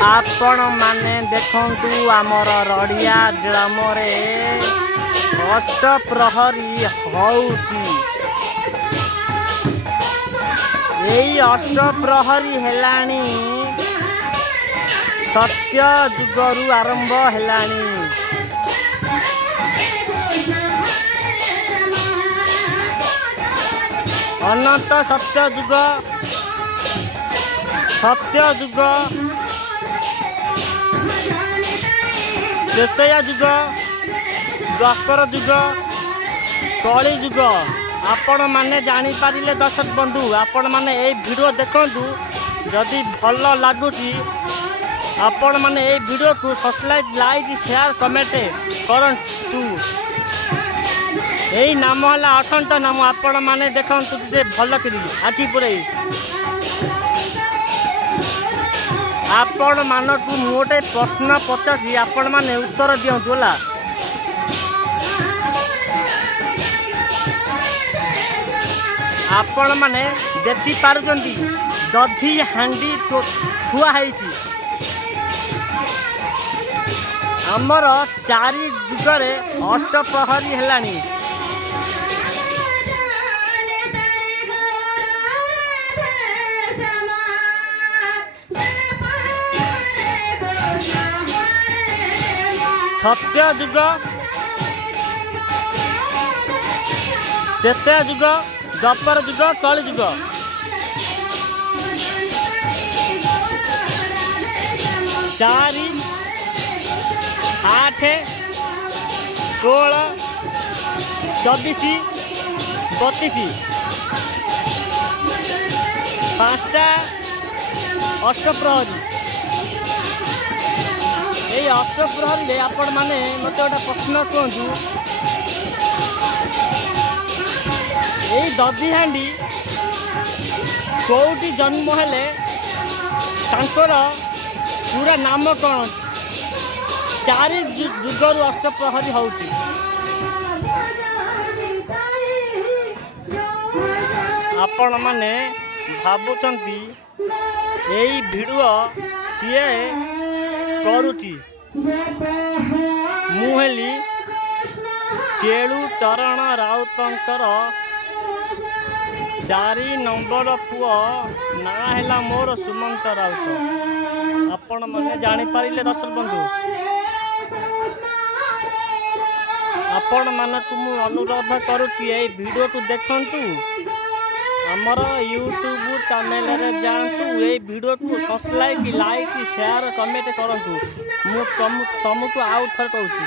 आपण माने देखंतु आमर रड़िया ग्राम अष्टप्रहरी होउची। एई अष्टप्रहरी हेलाणी सत्य जुगरु आरंभ हेलाणी। अनंत सत्य जुग त्रेतया जुग द्वापर जुग कली जुग आपण माने जानी पारिले। दर्शक बंधु आपण माने ए वीडियो देखंतु जदि भल लागुची आपण माने ए वीडियो को सब्सक्राइब लाइक शेयर कमेंट करंतु। यही नाम है अठंत नाम आपण माने देखंतु जे भल करी आठी पुरे आपण मानकु मोटे प्रश्न पचासी आपण माने उत्तर दियंतु होला। आपण माने देखि पारुचंती दधी हांडी थुआ हैची। हमर चारि जुगरे अष्टप्रहरी हेलानी। सत्य जुग त्रेतया जुग द्वापर जुग कली जुग चारि 8 16 24 32 पाँचटा अष्टप्रहरी। ये अष्टप्रहरी आपण माने मत गोटे प्रश्न कहतु यही दधी हांडी कौटी जन्म हेले तांकर पूरा नाम कौन? चारि जुगरु अष्टप्रहरी होउची। आपण माने भाबुचंती यही वीडियो किए करुची। मुहेली केलू चरण राउतंकर 4 नंबर पुओ ना हैला मोर सुमंत राउत। आपण माने जानी पारिले दर्शक बंधु आपण मानकु मु अनुरोध करुची ए वीडियो को देखंतु। हमर यूट्यूब चैनल रे जानतु ए वीडियो को सब्सक्राइब लाइक शेयर कमेंट करंतु। मु तुमको आउ थर कहूची